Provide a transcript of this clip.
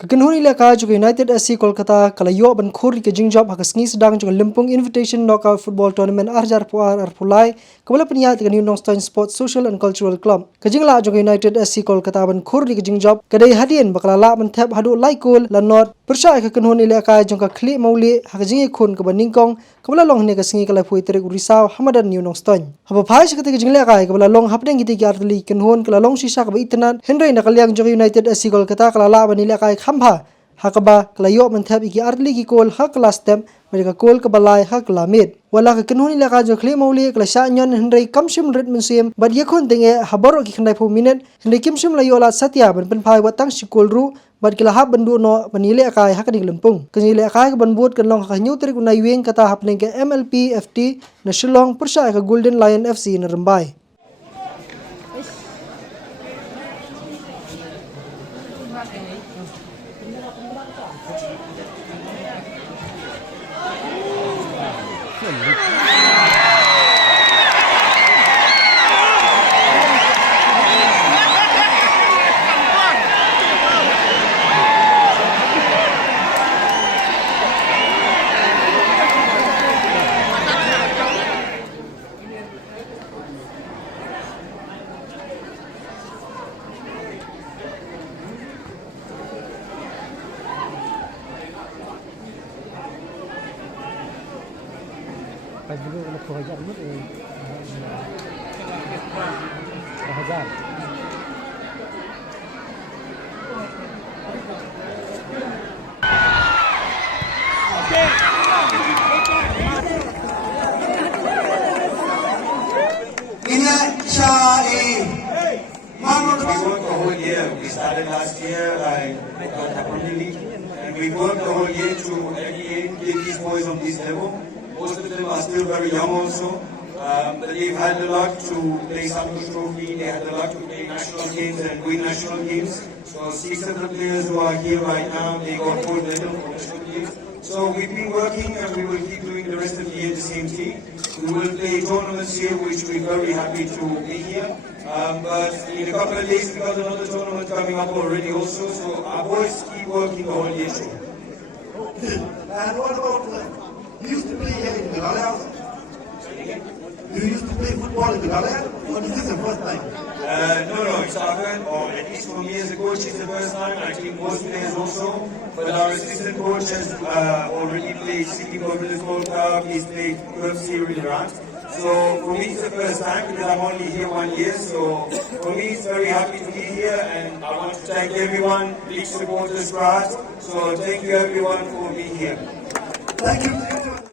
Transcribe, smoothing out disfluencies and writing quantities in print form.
Kakenhuni leka juga United SC Kolkata kalayo ban khuri ke jingjob hakasngi sedang juga Limpung Invitation Knockout Football Tournament arjar puar arpulai kebala penyat dengan New Nongstoin Sports Social and Cultural Club. Kejingla juga United SC Kolkata ban khuri ke jingjob kadai hadian bakalala ban thep hadu laikul lanot persya kakenhuni leka jongka kli mauli hakajingi khun ke baningkong kebala long ne kasngi kalai pui terik urisau Hamadan New Nongstoin. Haba phai sekete kejingla leka kebala long hapdeng giti ki artli kenhun kala long sisa ke itanan Henry nakaliang juga United SC Kolkata kalala ban leka Khamha hakaba kelayo menthap iki artli ki kol hak kelas tem mereka kol ke balai hak lamit wala ke kenuni laka jo khle mauli kelasa nyon hendrai kamshim red musim bad yakon tenge habaro ki khandai pu minute hendrai kimshim layo la satya ban pen phai watang sikol ru bad kila hab bandu no banile akai hak ning lempung kenile akai ban buat kan long hanyu trik unai wing kata hapne ke MLP FT na Shillong persya ke Golden Lion FC na Rembai. Dulu kalau Fajar itu Fajar. Ina Shari. We worked the whole year. We started last year got the Premier League, and we worked the whole year to get these boys on this level. Most of them are still very young also, but they've had the luck to play Santosh Trophy, they had the luck to play national games and win national games. So 6 of the players who are here right now, they got gold medal for national games. So we've been working and we will keep doing the rest of the year the same thing. We will play tournaments here, which we're very happy to be here. But in a couple of days, we got another tournament coming up already also, so our boys keep working the whole year through. And what about you used to play here in Meghalaya? You used to play football in Meghalaya, or is this the first time? No, it's our first, or at least for me as a coach, it's the first time. I think most players also. But our assistant coach has already played City Popular Gold Cup, he's played Club Series Rand. So for me it's the first time because I'm only here 1 year. So for me it's very happy to be here, and I want to thank everyone, big supporters, crowd. So thank you everyone for being here. Thank you.